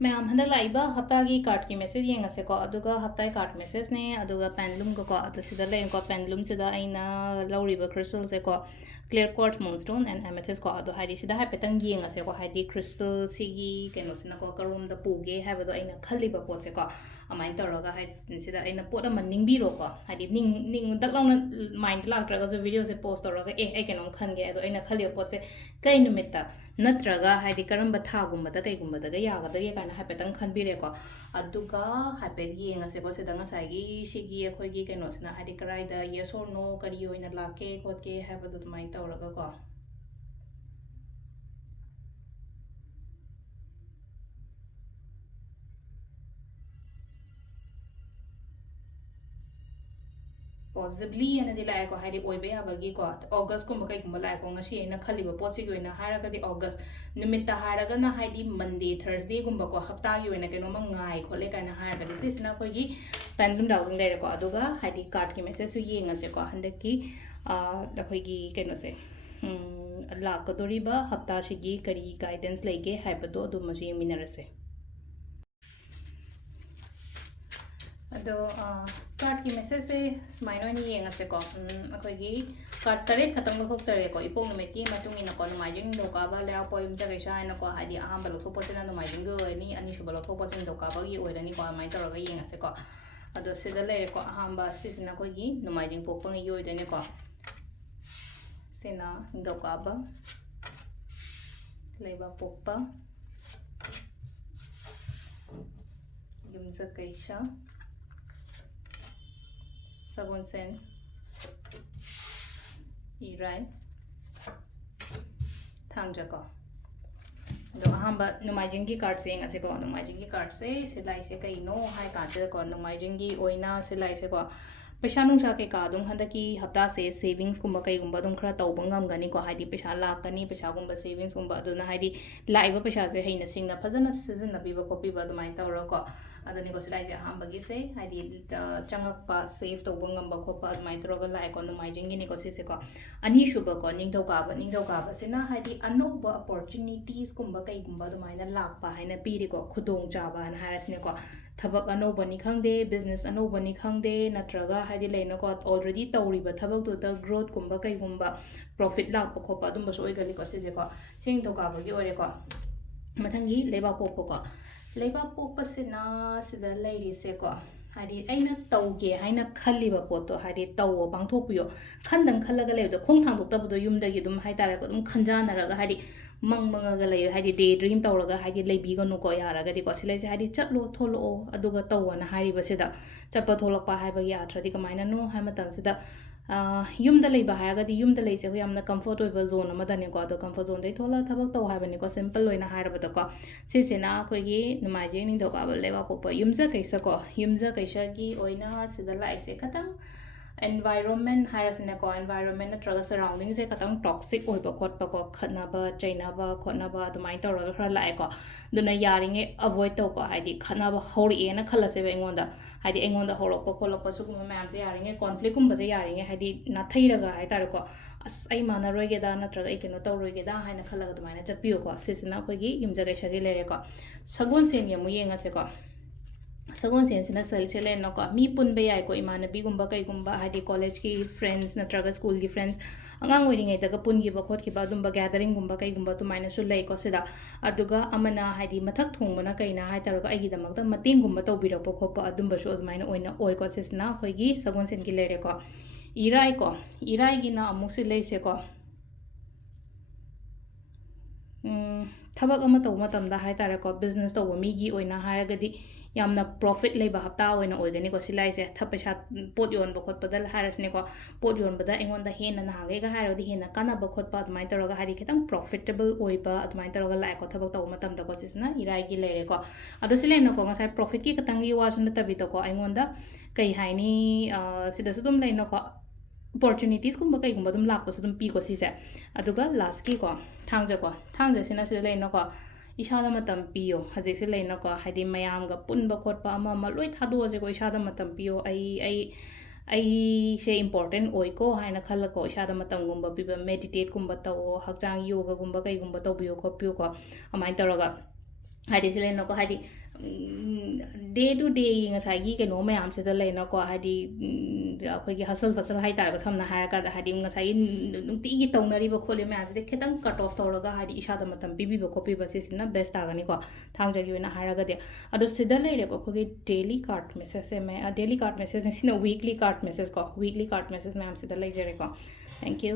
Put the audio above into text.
ma'am हंदक Laiba हफ्तागी card की message येंगसेको अदुगा हफ्ताई card message ने अदुगा पेंडलुम को अदुसिदा लेको पेंडलुम सिदा अइना लौरिबा क्रिस्टल से को clear quartz moonstone and amethyst को अदु हाइदि सिदा हाइपेतंग येंगसेको हाइदि क्रिस्टल सिगी कैनोसिना को करोम द पुगे हाइबदो अइना खल्लिबा पोट से को अमाइन तौरगा हाइ सिदा अइना पोट अमा निंगबिरो को हाइदि निंग निंग दक लाउना माइंड लाक्ट्रगा जो वीडियो से पोस्ट तौरगा ए कैनोम खनगे अदो अइना खल्लिबा पोट से कई नुमित्ता नत्रगा हाइदि करम्बा थागुम्बदा कईगुम्बदा यागदगे काना हाइपेतंग खनबिरेको अदुगा हाइपेट येंगसेको सिदा ngसाइगी सिगी अखोइगी कैनोसना हाइदि कराइदा yes or no करी ओइना लाके खोटके हाइबदो दुमाइन तौरगा को possibly and the like or hide oi be abagi got August kumba kai kumba like on she in a caliber potsi go in a haraga the August numita haraga na hide Monday Thursday kumba ko hapta you in a genoma ngai collect and haraga this is na kogi pendulum dowsing there ko aduga hide card ki message su yeng as ko handaki the kogi can say lakadoriba hapta shigi kari guidance like hypado do maji minerase अदो card की message से सुमाइनो येंगसेको अखोगी card तरेट खतंग लथोक्चरेको epoch नुमेती मतुंगिनको नुमाइजिंग दोकाबा लेआ poem जगैसा हाइनको हाइदि अहांबा लथोपोसिना नुमाइजिंग गो ओइनी अनिसुबा लथोपोसिन दोकाबागी ओइरनिको amine तौरगा येंगसेको अदो सिदा लेरेको अहांबा सिसिना अखोगी नुमाइजिंग पोकपंग योइदनेको सिना दोकाबा लेबा पोकपा युमजा कैसा Sabonsen Irai Tangjako do ahamba numajingi card saying as a go numajingi card say silai se kai no hai ka ko numajingi oina silai se ko पैसा नुसा के कादुम हंदकी हप्ता से सेविंग्स कुंबा कई गुंबा दुम खरा तौबा ngamgani ko haidi पैसा लाकनी पैसा गुंबा सेविंग्स गुंबा अदुना हाइदि लाइबा पैसा से हैना सिंगना फजना सिजन बिबा कॉपीबा दुमाइन तौरा को अदुनि को सिलाइजे अहांबगी से हाइदि चंगकपा सेव तौबा ngamba खोपा दुमाइन तौरगा लाइ को नुमाइजिंगी नि को सिसे को अनि शुभ को निंगथौकाबा सेना हाइदि अनोबा अपॉर्चुनिटीज कुंबा कई गुंबा दुमाइन लाकपा हैना पीरि को खुदोंग चाबा हन हारसने को थबक अनोबनी खंगदे बिजनेस अनोबनी खंगदे नत्रगा हाइदि लेनो को ऑलरेडी तौरिबा थबक तो द ग्रोथ कुंबा कई गुंबा प्रॉफिट लाप खोपा अदुम बस ओइगली को सिजे को सिंग थौकाबगी ओरे को मथंगी लेबा पोपो को लेबा पोपसिना सिदा लेरी से को हाइदि अइना तौगे हाइना खल्लिबा पोतो हाइदि तौओ पांगथोपियो खंदंग खल्लगा लेबदो खोंग थांदोक्तबदो युमदगी दुम हाइतारे को दुम खंजानरगा हाइदि मंगमंगा ले हाइदि डे ड्रीम तौरगा हाइदि लेबिगनो को यारगदि को सिलेसे हाइदि चटलो थोलो अदुगा तौवना हाइरिबसिदा चटप थोलकपा हाइबगी आथ्रदि कमाइना नो हाइ मतमसिदा युमदा लेबा हारगदि युमदा लेसे हो यामना कंफर्ट ओइबा जोन अमदने को अदो कंफर्ट जोन दे थोला थबक तौ हाइबनि को सिंपल ओइना हाइरबदो को सिसेना खोगी नुमाइजे नि दोकाबा लेबा पोपा युमजा कैसा को युमजा कैसा की ओइना सिदा लाइसे खतंग environment हाइरसने को environment नत्रगा surrounding से खतंग toxic ओइबा खोटपा को खनाबा चैनाबा खोनाबा दुमाइन तौरगा खरा लाए को दुना यारिंगे avoid तो को हाइदि खनाबा होरिए ना खलसे बेंगोंदा हाइदि एंगोंदा होरकपा खोलकपा सुगुम मैम से यारिंगे conflict कुम बसे यारिंगे हाइदि नाथैरगा हाइतारे को अस आई माना रोइगेदा नत्रगा इकेनो तौरोइगेदा हाइना खलगा दुमाइना चटपियो को सिसना खोगी युमजा कैसागी लेरे को सगोन सेन यमु येंगासे को सगोन सेंसिना सेल लेनो को मी पुनबे याय को इमानबी गुंबा कईगुंबा हाइदि कॉलेज की फ्रेंड्स नत्रगा स्कूल की फ्रेंड्स अंगांग ओइरिंगैदगा पुनगिबा खोटगिबा दुंबा गैदरिंग गुंबा कईगुंबा तुमाइना सु लेको सिदा अदुगा अमना हाइदि मथक थोंबना कईना हाइतारगा आइगिदमक्ता मतेंग गुंबा तौबिरपो खोपा अदुंबसु अदुमाइना ओइना ओइको सिसना खोइगी सगोन सेन की लेरे को इराई गिना अमुक सिलेसे को थबक अमा तौ मतमदा हाइतारे को बिजनेस तौ मीगी ओइना हारगदि यामना प्रॉफिट लेबा हप्ता ओइना ओइगनी को सिलाइसे थ पैसा पोट योनबा खोटपदा हारसने को पोट योनबदा एंगोंदा हेना नागेगा हारगदि हेना कानाबा खोटपा अदुमाइ तौरगा हारि खितंग प्रॉफिटेबल ओइबा अदुमाइ तौरगा लाइ को थबक तौ मतमदा को सिसना इराइगी लेरे को अदु सिलेनो को ngसाइ प्रॉफिट की खतंगी वासु नतबि तो को एंगोंदा कई हाइनी सिदसु दुम लेनो को opportunities कुंबा कईगुंबा दुम लापसु दुम पी को सिसे अदुगा लास्ट की को थांगजा सिना सिदा लेनो को इसादा मतम पियो हजे से लेनो को हाइदि मयामगा पुनबा खोटपा अमा अमा लोइ थादोसे को इसादा मतम पियो आई से इम्पोर्टेंट ओइको हाइना खलको इसादा मतम गुंबा पिबा मेडिटेट गुंबा तौ हक्चांग योगा गुंबा कईगुंबा तौबियो खोपियो को अमाइन तौरगा ꯍꯥꯏꯗꯤ ꯁꯤ ꯂꯩꯅꯀꯣ ꯍꯥꯏꯗꯤ ꯗꯦ ꯇꯨ ꯗꯦꯒꯤ ꯉꯁꯥꯏꯒꯤ ꯀꯩꯅꯣ ꯃꯌꯥꯝꯁꯤꯗ ꯂꯩꯅꯀꯣ ꯍꯥꯏꯗꯤ ꯑꯩꯈꯣꯏꯒꯤ ꯍꯁꯜ ꯐꯁꯜ ꯍꯥꯏꯇꯥꯔꯦꯀꯣ ꯁꯝꯅ ꯍꯥꯏꯔꯀꯥꯟꯗ ꯍꯥꯏꯗꯤ ꯉꯁꯥꯏꯒꯤ ꯅꯨꯡꯇꯤꯒꯤ ꯇꯧꯅꯔꯤꯕ ꯈꯣꯠꯂꯤꯕ ꯃꯌꯥꯝꯁꯤꯗ ꯈꯤꯇꯪ ꯀꯠ ꯑꯣꯐ ꯇꯧꯔꯒ ꯍꯥꯏꯗꯤ ꯏꯁꯥꯗ ꯃꯇꯝ ꯄꯤꯕꯤꯕ ꯈꯣꯠꯄꯤꯕ ꯁꯤꯁꯤꯅ ꯕꯦꯁ ꯇꯥꯒꯅꯤꯀꯣ ꯊꯥꯡꯖꯒꯤ ꯑꯣꯏꯅ ꯍꯥꯏꯔꯒꯗꯤ ꯑꯗꯣ ꯁꯤꯗ ꯂꯩꯔꯦꯀꯣ ꯑꯩꯈꯣꯏꯒꯤ ꯗꯦꯂꯤ ꯀꯥꯔꯠ ꯃꯦꯁꯦꯁꯁꯦ ꯗꯦꯂꯤ ꯀꯥꯔꯠ ꯃꯦꯁꯦꯁꯁꯦ ꯁꯤꯅ ꯋꯤꯛꯂꯤ ꯀꯥꯔꯠ ꯃꯦꯁꯦꯁ ꯀꯣ ꯋꯤꯛꯂꯤ ꯀꯥꯔꯠ ꯃꯦꯁꯦꯁ ꯃꯌꯥꯝꯁꯤꯗ ꯂꯩꯖꯔꯦꯀꯣ ꯊꯦꯡꯛ ꯌꯨ